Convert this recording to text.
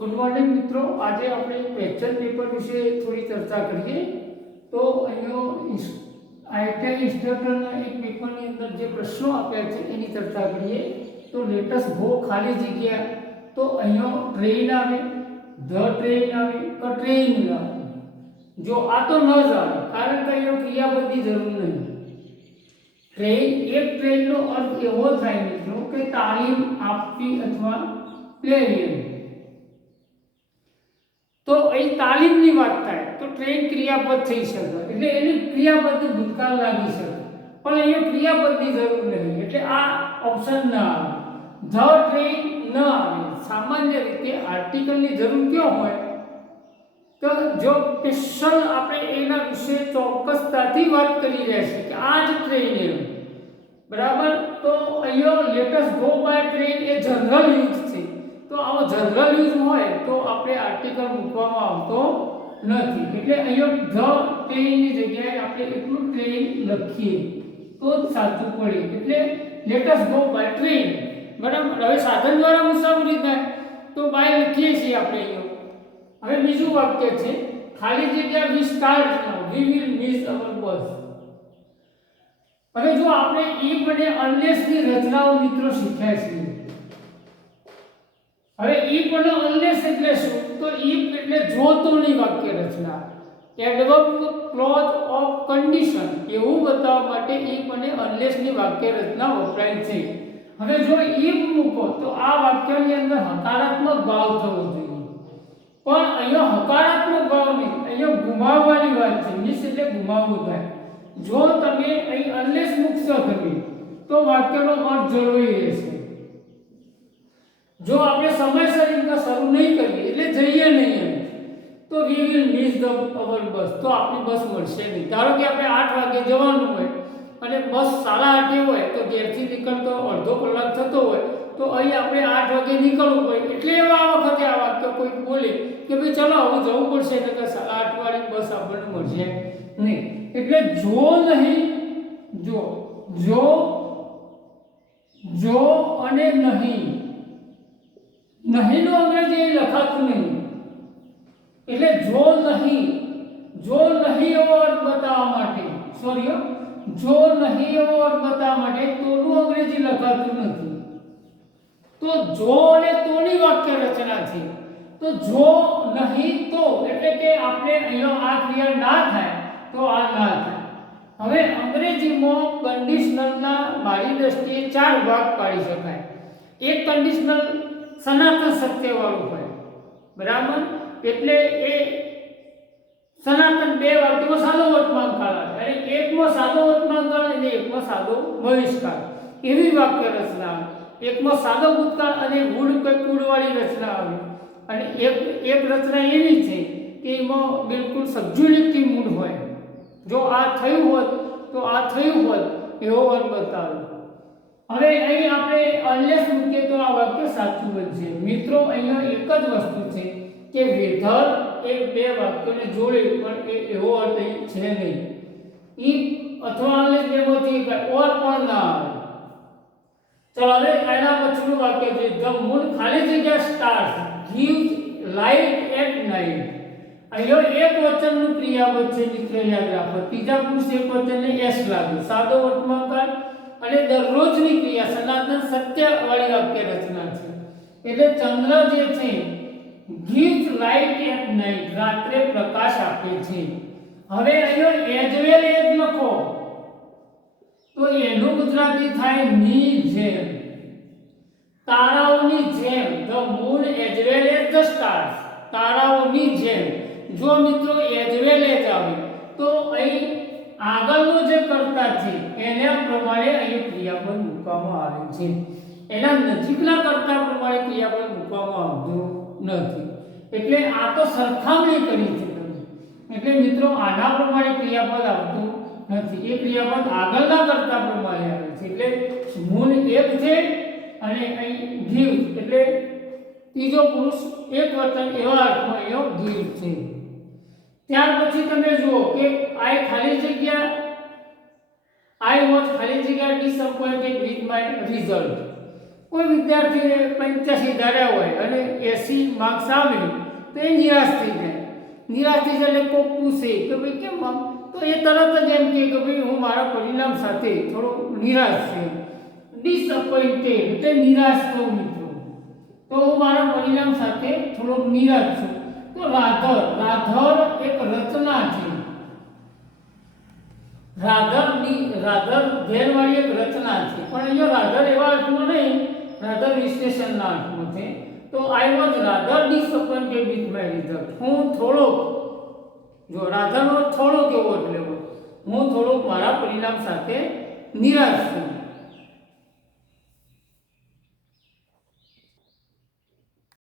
Good morning મિત્રો, આજે આપણે ક્વેશ્ચન પેપર વિશે થોડી ચર્ચા કરીએ. તો અહીંયા આઈટીઆઈ ઇન્સ્ટ્રક્ટરના એક પેપરની અંદર જે પ્રશ્નો આપ્યા છે એની ચર્ચા કરીએ. તો લેટસ ગો ખાલી જગ્યા. તો અહીંયા ટ્રેન આવે, ધ ટ્રેન આવે કે ટ્રેન આવે. જો આ તો ન જ આવે, કારણ કે અહીંયા ક્રિયાપદની જરૂર નહીં. એક ટ્રેનનો અર્થ એવો થાય મિત્રો કે તાલીમ આપવી અથવા પ્લે લેવી. તો અહીં તાલીમની વાત થાય તો ટ્રેન ક્રિયાપદ થઈ શકે, એટલે એની ક્રિયાપદ ભૂતકાળ લાગી શકે, પણ અહીંયા ક્રિયાપદની જરૂર નહીં, એટલે આ ઓપ્શન ન આવે. ધ ટ્રેન ન આવે. સામાન્ય રીતે આર્ટિકલની જરૂર ક્યાં હોય તો જો સ્પેશિયલ આપણે એના વિશે ચોક્કસતાથી વાત કરી રહેશે કે આ જ ટ્રેન એમ બરાબર. તો અહીંયા લેટસ ગો બાય ટ્રેન એ જનરલ યુઝ છે. તો આવો જનરલ યુઝ હોય તો આપણે આર્ટિકલ મૂકવામાં આવતો નથી, એટલે અહીંયા ધ ટ્રેનની જગ્યાએ આપણે એટલું ટ્રેન લખીએ તો જ સાચું પડે. એટલે લેટસ ગો બાય ટ્રેન બરાબર. હવે સાધન દ્વારા મુસાફરી થાય તો બાય લખીએ છીએ આપણે અહીંયા. હવે બીજું વાક્ય છે ખાલી જગ્યા we start now, we will miss our bus. હવે જો આપણે ઇફ અને અનલેસ ની રચનાઓ મિત્રો શીખ્યા છીએ. હવે ઇફ અને અનલેસ એટલે શું? તો ઇફ એટલે જો તોની વાક્ય રચના, એડવર્બ ક્લોઝ ઓફ કન્ડિશન એવું બતાવવા માટે ઇફ અને અનલેસ ની વાક્ય રચના વપરાય છે. હવે જો ઇફ મૂકો તો આ વાક્યની અંદર હકારાત્મક ભાવ થવો જોઈએ, પણ અહીંયા હકારાત્મક ભાવ નહીં, અહીંયા ગુમાવવાની વાત છે. મિસ એટલે ગુમાવવું થાય. જો તમે અહીં અનલેસ મૂકશો તમે તો વાક્યનો અર્થ જળવાઈ રહેશે. જો આપણે સમયસર ઇનકા શરૂ નહીં કરીએ એટલે જઈએ નહીં તો we will miss the our bus, તો આપણી બસ મળશે નહીં. ધારો કે આપણે 8 વાગે જવાનું હોય અને બસ 8:30 હોય તો ઘેરથી નીકળતો અડધો કલાક થતો હોય તો અહીં આપણે 8 વાગે નીકળવું હોય, એટલે એવા વખતે આ વાક્ય કોઈ બોલે કે ભાઈ ચલો હવે જવું પડશે એટલે કે 8:30 વાળી બસ આપણને મળશે નહીં. એટલે જો નહીં, જો અને નહીં, નહીંનું અંગ્રેજી લખાતું નહીં, એટલે જો નહીં એવો અર્થ બતાવવા માટે, જો નહીં એવો અર્થ બતાવવા માટે તોનું અંગ્રેજી લખાતું નથી. તો જો અને તોની વાક્ય રચના છે. તો જો નહીં તો એટલે કે આપણે અહીંયા આ ક્રિયા ના થાય તો આ ના થાય. હવે અંગ્રેજીમાં કન્ડિશનલના મારી દ્રષ્ટિએ 4 ભાગ પાડી શકાય. એક કન્ડિશનલ સનાતન સત્ય વાળું હોય બરાબર, એટલે એ સનાતન 2 વાક્યમાં સાદો વર્તમાન કાળ આવે, અને એકમાં સાદો વર્તમાન કાળ અને એકમાં સાદો ભવિષ્યકાળ એવી વાક્ય રચના આવે. એકમાં સાદો ભૂતકાળ અને ગુણ કે કુળવાળી રચના આવે, અને એક રચના એવી છે કે એમાં બિલકુલ સબ્જુક્ટિવ મૂળ હોય. જો આ થયું હોત તો આ થયું હોત એવો અર્થ બતાવે. હવે અહીં આપણે અનલેસ મૂકીએ તો આ વાક્ય સાચું બનશે. મિત્રો અહીંયા એક જ વસ્તુ છે કે વેધર એ 2 વાક્યોને જોડે, પણ એવો અર્થ અહીં છે નહીં. ઇફ અથવા અનલેસ બેમાંથી ઓર પણ ના આવે. ચલો હવે એના પછીનું વાક્ય છે ધ મૂન ખાલી જગ્યા stars gives light at night. અહીંયા એક વચનનું ક્રિયાપદ છે મિત્રો, યાદ રાખો. ત્રીજા પુરુષ એક વચનને એસ લાગે, સાદો વર્તમાન કાળ અને દરરોજની ક્રિયા સનાતન સત્ય વાળી વાક્ય રચના છે. એટલે ચંદ્ર જે છે gives light at night, રાત્રે પ્રકાશ આપે છે. હવે અહીંયા એજ વેલ એજ લખો તો એનું ગુજરાતી થાય ની જેમ, તારાઓની જેમ. The moon as well as the stars, તારાઓની જેમ. જો મિત્રો એજ વેલ એજ આવે તો અહીં આગળનો જે કર્તા છે એના પ્રમાણે અહીં ક્રિયાપદ મૂકવામાં આવે છે, એના નજીકના કર્તા પ્રમાણે ક્રિયાપદ મૂકવામાં આવતું નથી. એટલે આ તો સરખામણી કરી છે તમે, એટલે મિત્રો આના પ્રમાણે ક્રિયાપદ આવતું નથી, એ ક્રિયાપદ આગળના કર્તા પ્રમાણે આવે છે. એટલે મૂન એક છે અને અહીં ગીવ એટલે ત્રીજો પુરુષ એક વચન એવા અર્થમાં એનો ગીવ છે. ત્યાર પછી તમે જુઓ કે આઈ વોઝ ખાલી જગ્યા ડિસઅપોઇન્ટેડ વિથ માય રિઝલ્ટ. કોઈ વિદ્યાર્થીએ 85 ધાર્યા હોય અને 80 માર્ક્સ આવે તો એ નિરાશ થઈ જાય. નિરાશ થઈ જાય એટલે કોક પૂછે કે ભાઈ કેમ આમ, તો એ તરત જ એમ કહે કે ભાઈ હું મારા પરિણામ સાથે થોડો નિરાશ છું, ડિસઅપોઇન્ટેડ એટલે નિરાશ થવું મિત્રો. તો હું મારા પરિણામ સાથે થોડોક નિરાશ છું. તો રાધર એક રચના છે. રાધર ઘેરવાળી એક રચના છે, પણ અહીંયા રાધર એવા અર્થમાં નહીં, રાધર વિશ્લેષણના અર્થમાં છે. તો I was rather disappointed with my result. હું થોડોક, જો રાધરનો થોડોક એવો એટલે હું થોડોક મારા પરિણામ સાથે નિરાશ છું.